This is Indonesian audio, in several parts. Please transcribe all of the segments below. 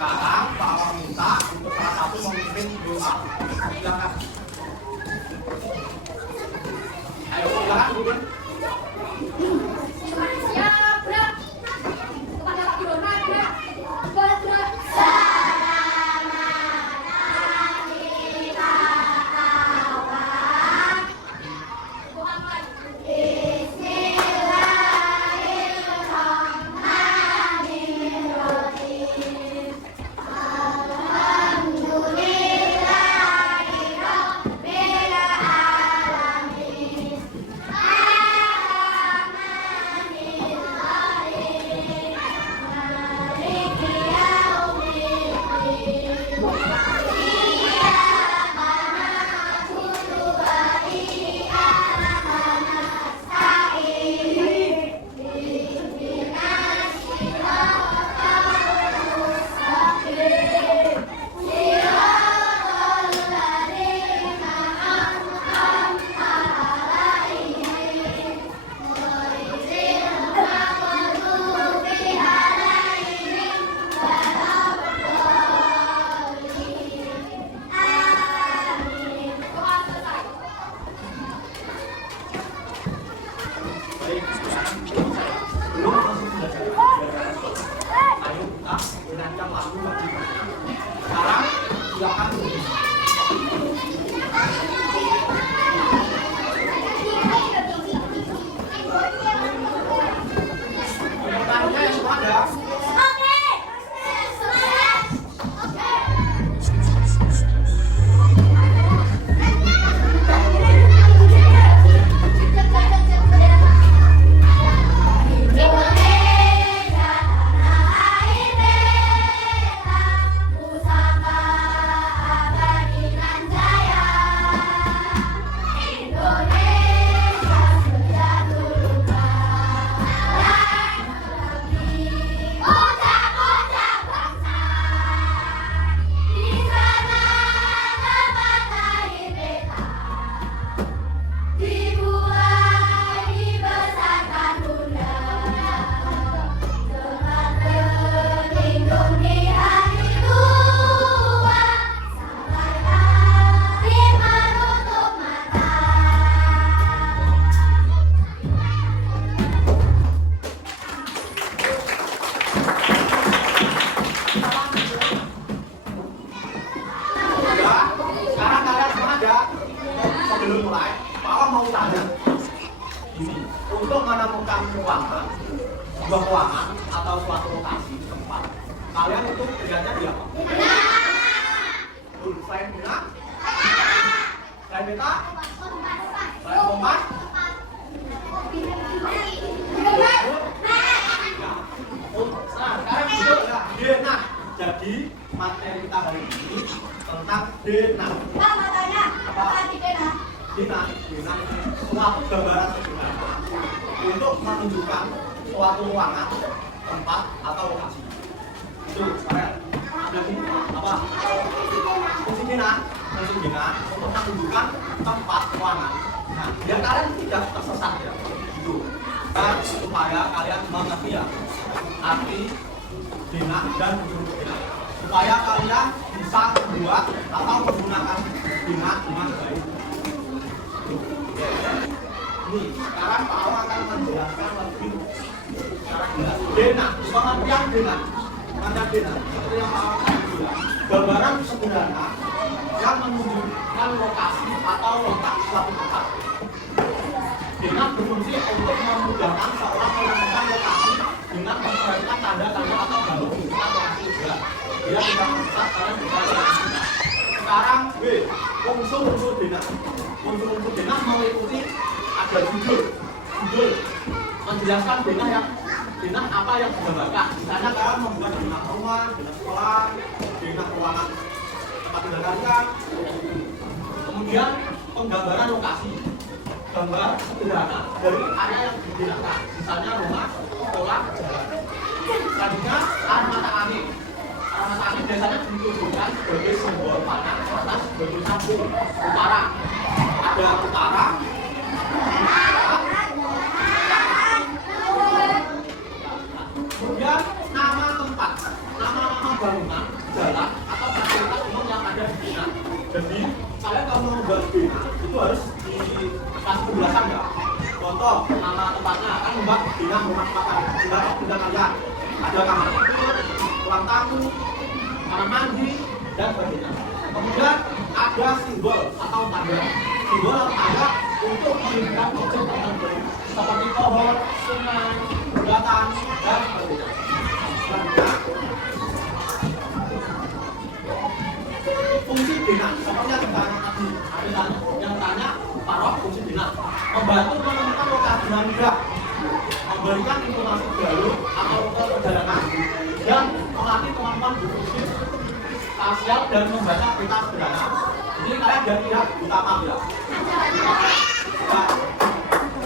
Sekarang Pak Awang minta untuk salah satu memimpin doa. Silakan. Ayo, silakan Bu. Ya, berat. Kepada Pak Gubernur, ya. Berat. Sekarang silakan. Pertanyaannya yang semua ada. Sekarang kalian semua ada. Sebelum mulai, Pak Awang mau tanya. Untuk menemukan ruangan, sebuah ruangan atau suatu lokasi tempat, kalian itu kerjanya di apa? Selain bina, selain beta, selain kompas, sekarang duduk ya, denah. Jadi materi kita hari ini tentang denah. Denah, suatu gambaran sederhana untuk menunjukkan suatu ruangan, tempat atau lokasi. Itu, kalian ada di apa? Fungsi denah untuk menunjukkan tempat ruangan. Nah, biar kalian tidak tersesat ya. Itu. Dan supaya kalian mengerti ya arti denah dan bentuk denah. Supaya kalian bisa membuat atau menggunakan denah dengan baik. Ini sekarang Pak Awang akan menjelaskan lebih secara jelas denah, pengertian denah. Pengertian denah seperti yang Pak Awang tadi bilang, gambaran sederhana yang menunjukkan lokasi atau letak suatu tempat. Denah berfungsi untuk memudahkan seorang menemukan lokasi dengan memperhatikan tanda-tanda atau gambar tunjukkan lokasi juga. Dia tidak merusak karena bisa dilakukan. Sekarang unsur-unsur denah. Unsur-unsur denah meliputi ada judul menjelaskan denah apa yang digambarkan. Misalnya kalian membuat denah rumah, denah sekolah, denah ruangan tempat tinggal kalian. Kemudian penggambaran lokasi, gambar sederhana dari area yang didenahkan, misalnya rumah, sekolah, jalan. Selanjutnya arah mata angin. Arah mata angin biasanya ditunjukkan sebagai simbol panah atas bertulisan utara. Ada utara, kemudian nama tempat, nama bangunan contoh nama tempatnya kan membuat bina rumah makan, bina kalian ada kamar tidur, ruang tamu, kamar mandi dan sebagainya. Kemudian ada simbol atau tanda untuk menunjukkan objek tertentu seperti pohon, sungai, jembatan dan sebagainya. Fungsi bina seperti yang ditanya tadi, ada yang tanya parok fungsi bina membantu menemukan lokasi dinamika, memberikan informasi baru atau rute perjalanan dan melatih kemampuan berpikir spasial dan membaca peta sederhana. Jadi kalian jadi tidak buta apa ya? Nah,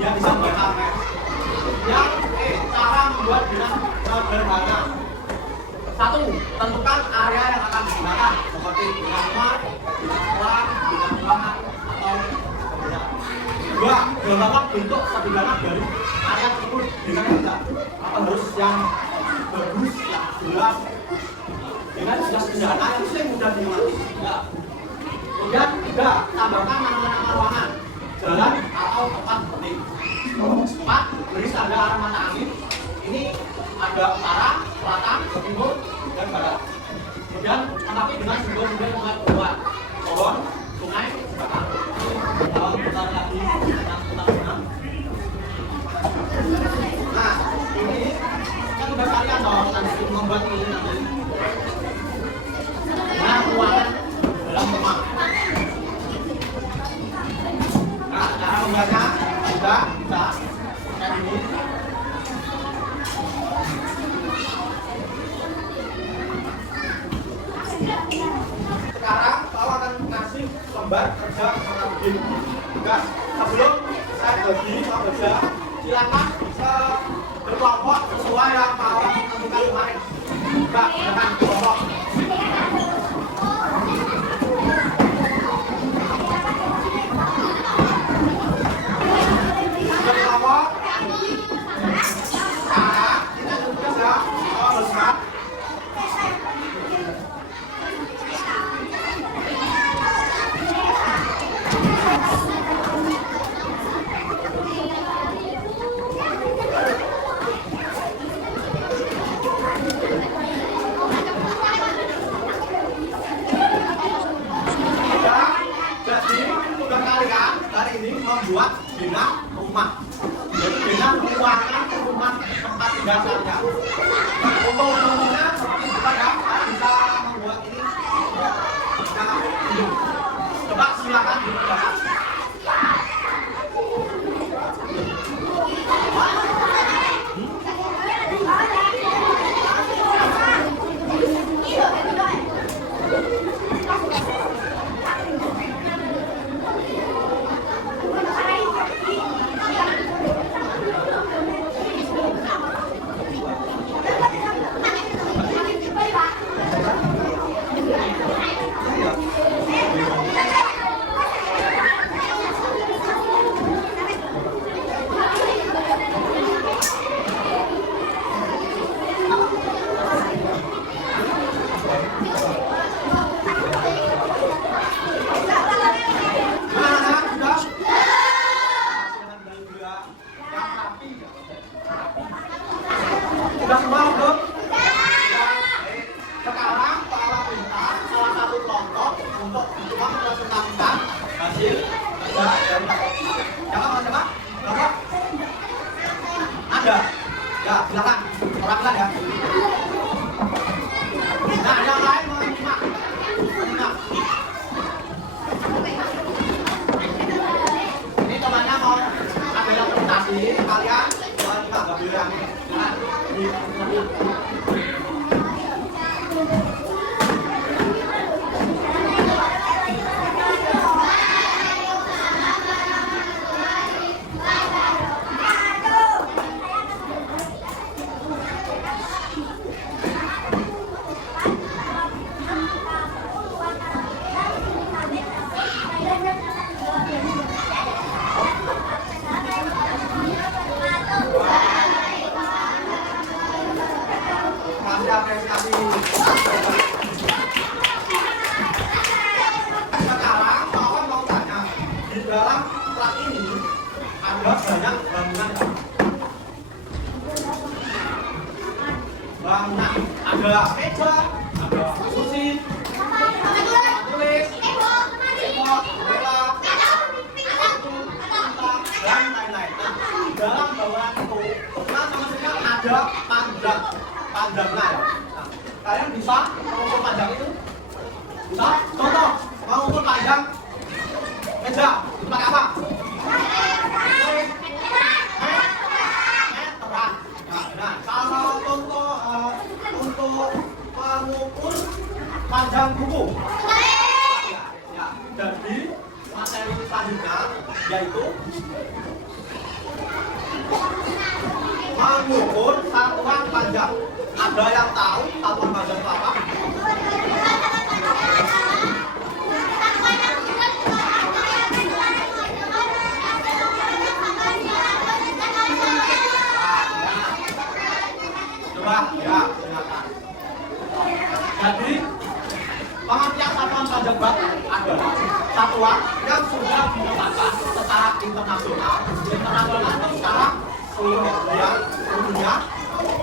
dia bisa membaca map. Yang cara membuat bina sederhana. Satu, tentukan area yang akan digunakan seperti bina rumah, bina sekolah, bina ruangan atau sebagainya. Dua, gambarkan bentuk sederhana dari area tersebut dengan tidak harus yang bagus, yang jelas, dengan jelas sederhana yang sering mudah dimengerti. Ya. Kemudian tiga, tambahkan nama-nama ruangan, jalan atau tempat penting. Empat, beri tanda arah mata angin. Ini ada utara, selatan, timur, dan barat. Kemudian lengkapi dengan simbol-simbol yang keluar, pohon, sungai, jembatan. Kalau putar lagi, putar. Nah, ini kan udah kalian dong nanti membuat ini nanti. Nah, ruangan dalam rumah. Nah, cara membaca sudah bisa kayak ini. Sekarang saya akan kasih lembar kerja bikin tugas. Sebelum saya kerja, silakan berkelompok sesuai yang mau tentukan kemarin. Mbak, silakan kelompok. Berkelompok. Sekarang kita tugas ya, bersama. Membuat bina rumah, jadi bina ruangan rumah tempat tinggal saya. Untuk umumnya seperti kita ya, bisa membuat ini. Coba silakan dikerjakan. Sudah semua belum? Sekarang Pak minta salah satu kelompok untuk mempresentasikan hasil kerja dari siapa? Ada? Ya, silakan. Orang ya. Nah, yang lain mau menyimak. Ini temannya mau ada yang presentasi, kalian nggak boleh yang ini. Sekarang kawan mau tanya, di dalam plat ini ada ada banyak bangunan. Bangunan, ada meja, ada kursi, tulis, tembok, bola, dan lain-lain. Nah, dalam bangunan itu, sama-sama ada pandangan. Nah, kalian bisa mengukur panjang itu? Bisa? Contoh, mau ukur panjang meja, itu pakai apa? Meteran. Nah, kalau untuk mengukur panjang buku, ya, jadi materi selanjutnya yaitu mengukur satuan panjang. Ada yang tahu satuan panjang itu apa? Coba ya, silakan. Jadi pengertian satuan panjang batu adalah satuan yang sudah ditetapkan secara internasional atau secara seluruh dunia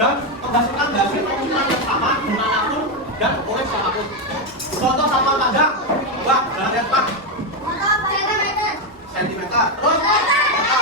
dan menghasilkan hasil pengukuran yang sama dimanapun dan oleh siapapun. Contoh satuan panjang, coba lihat Pak. Sentimeter, terus sentimeter,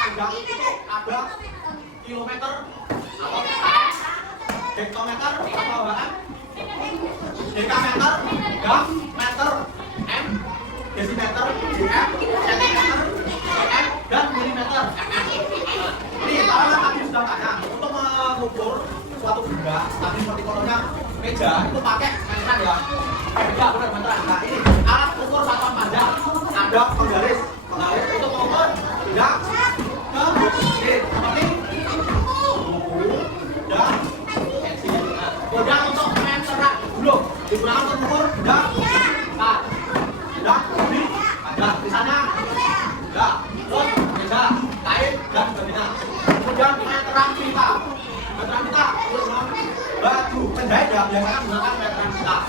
panjang itu ada kilometer atau hektometer atau bahkan dekameter, gram, meter, m, desimeter, dm, centimeter, cm, dan milimeter, mm. Ini kalau tadi sudah tanya untuk mengukur suatu benda, tadi seperti contohnya meja itu pakai meteran ya, meja benar meteran. Nah ini alat ukur satuan panjang, ada penggaris untuk mengukur benda seperti buku dan pensil. Kemudian untuk meteran belum digunakan untuk mengukur benda lebih ada misalnya ya, terus meja, kain dan sebagainya. Kemudian meteran pita baju penjahit ya biasanya menggunakan meteran pita.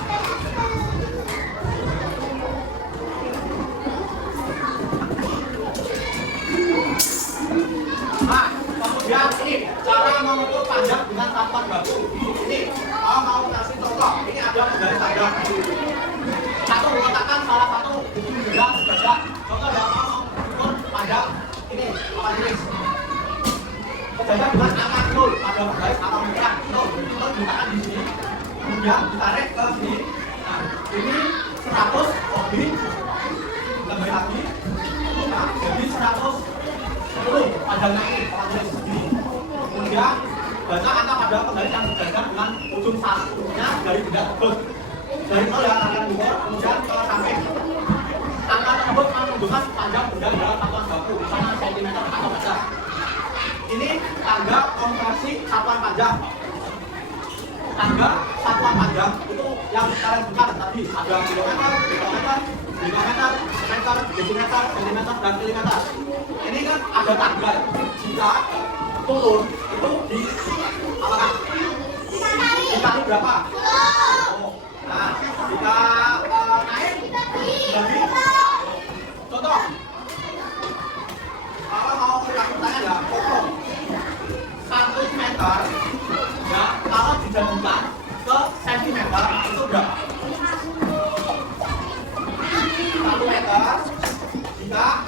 Nah, kemudian ini cara mengukur panjang dengan satuan batu. Ini mau kasih contoh. Ini ada penggaris panjang. Satu meletakkan salah satu ujung benda sebelah. Contoh dalam mengukur panjang ini apa tulis? Sejajar dengan angka 0 pada penggaris atau meteran 0. Terus diletakkan di sini. Kemudian ditarik ke sini. Nah, ini 100 lebih lagi. Nah, jadi 110 panjangnya ini apa tulis segini. Kemudian baca angka pada penggaris yang sejajar dengan ujung satunya dari benda tersebut. Dari 0 yang akan diukur, kemudian ke samping. Angka tersebut menunjukkan panjang benda dalam satuan baku, misalnya sentimeter atau meter. Ini tangga konversi satuan panjang. Tangga satuan panjang itu yang kalian buka tadi ada kilometer, kilometer, meter, desimeter, sentimeter, dan milimeter. Ini kan ada tangga. Jika turun itu di apakah? Dikali berapa? Nah, jika naik dari contoh kalau mau melakukannya ya potong 1 meter ya kalau dijadikan ke sentimeter itu berapa? 1 meter jika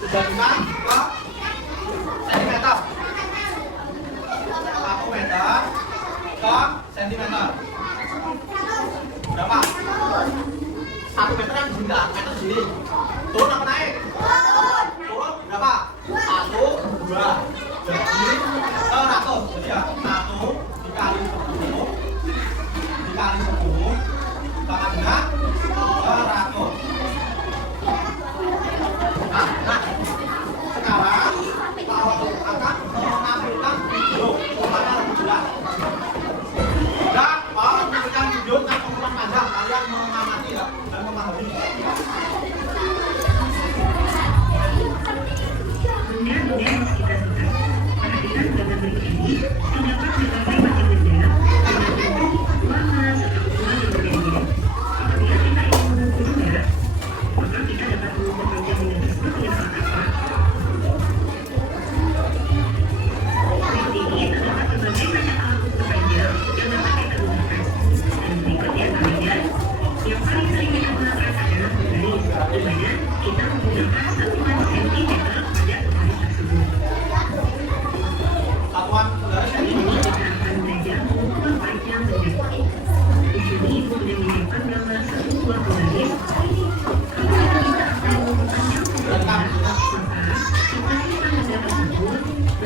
dijadikan ke sentimeter 1 meter ke sentimeter berapa? 1 meter yang bunda, meter sini turun apa naik? Turun berapa? 1, 2 jadi 100 jadi ya 1 dikali 10 dikali 10 sama dengan 100. Nah sekarang kalau akan menampilkan video supaya lebih jelas dan mau menampilkan video tentang pengukuran panjang kalian mengamati ya dan memahami. Ini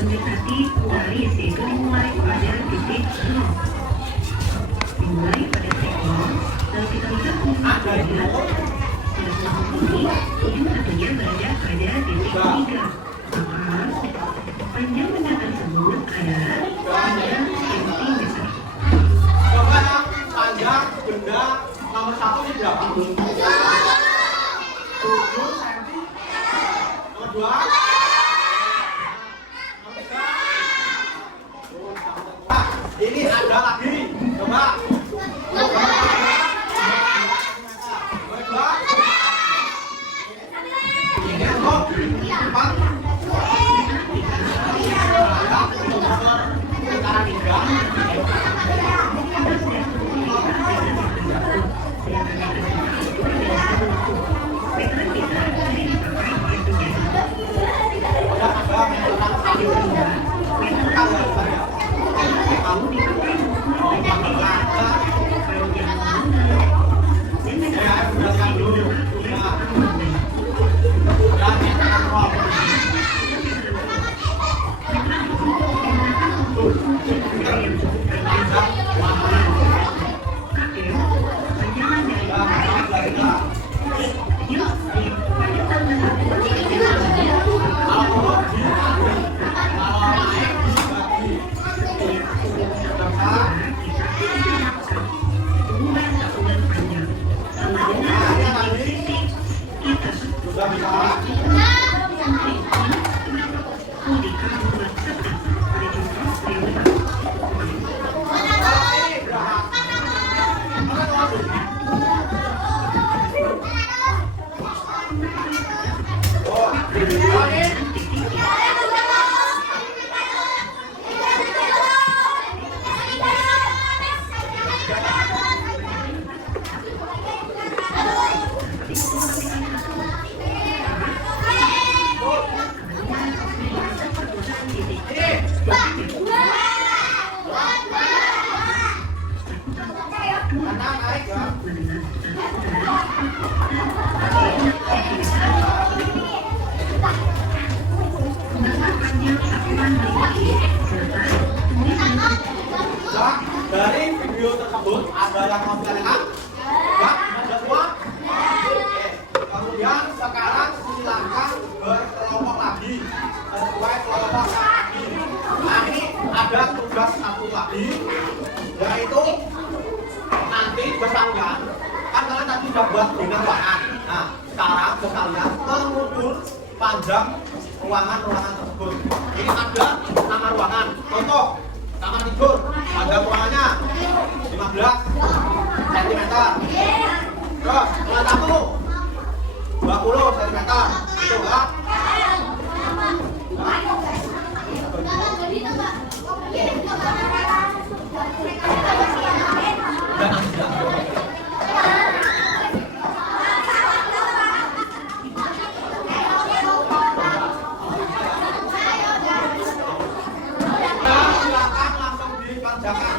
mendekati garis yaitu dimulai pada titik 0. Dimulai pada titik 0, lalu kita lihat ujung satunya. Pada posisi ini, ujung satunya berada pada titik 3. Maka panjang benda tersebut adalah 3 cm. Coba yang panjang benda nomor 1 ini berapa? 7 cm. Nomor 2. Ini ada lagi, coba. Ini untuk 4. Dari video tersebut ada yang mau ditanyakan? Enggak? Ada semua? Oke. Kemudian sekarang silakan berkelompok lagi sesuai kelompok lagi. Nah ini ada tugas satu lagi, yaitu nanti berkalian kan kalian tadi sudah buat dengan ruangan. Nah sekarang berkalian mengukur panjang ruangan-ruangan tersebut. Ini ada nama ruangan. Contoh kamar tidur, panjang ruangannya 15 cm. Terus ruang tamu 20 cm. Itu enggak? Silakan langsung dikerjakan.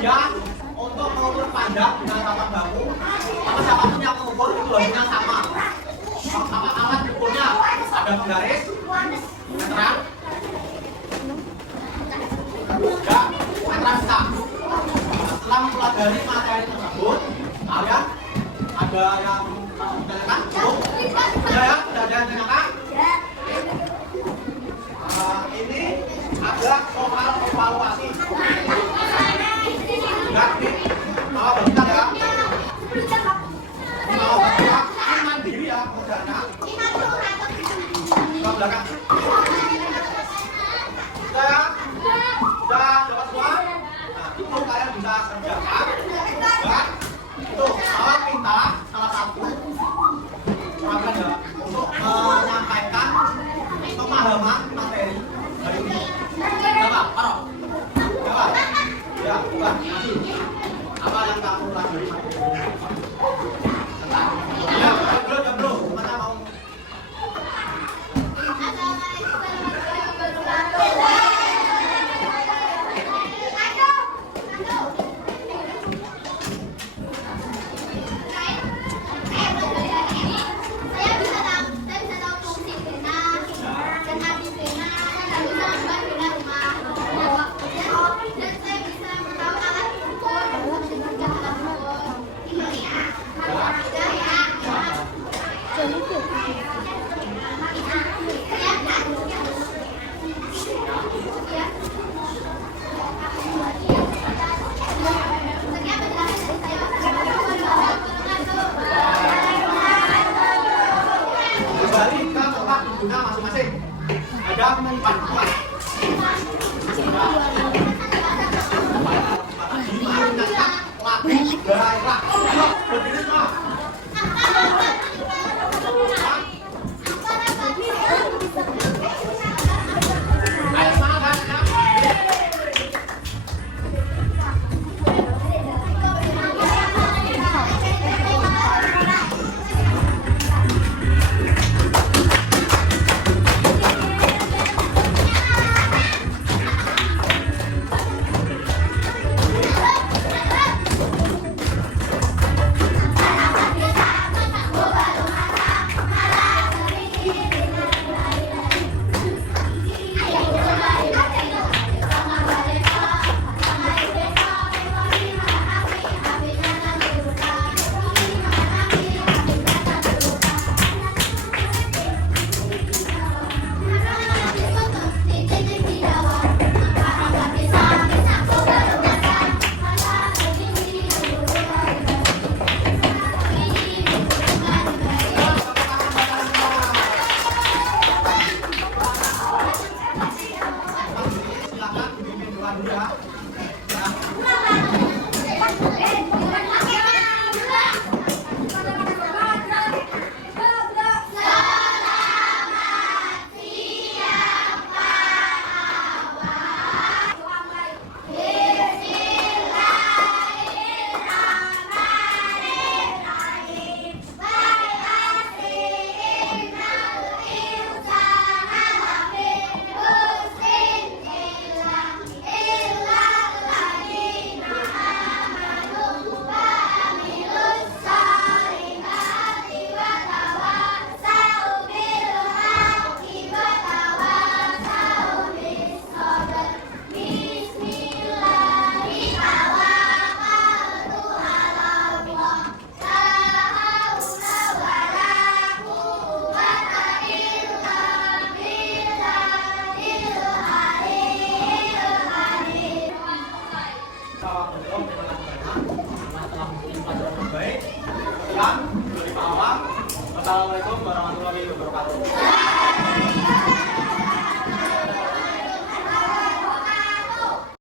Ya, untuk mengukur panjang dengan papan baku, maka siapapun yang mengukur itu harusnya sama. Alat ukurnya ada penggaris, meteran, juga meteran hitam. Setelah mempelajari materi tersebut, kalian ada yang menanyakan? Ya, sudah ada yang menanyakan? Ini ada soal evaluasi. Mau bentar ya. Mau bentar. Ini mandiri ya, kerjanya. Ke belakang. Sudah dapat semua? Nah, itu kalian bisa kerjakan. Dan itu kalau minta salah satu akan ya untuk menyampaikan pemahaman materi hari ini. Apa? Taruh. Apa? Ya, bukan. Masih. Apa yang kamu pelajari? Ya,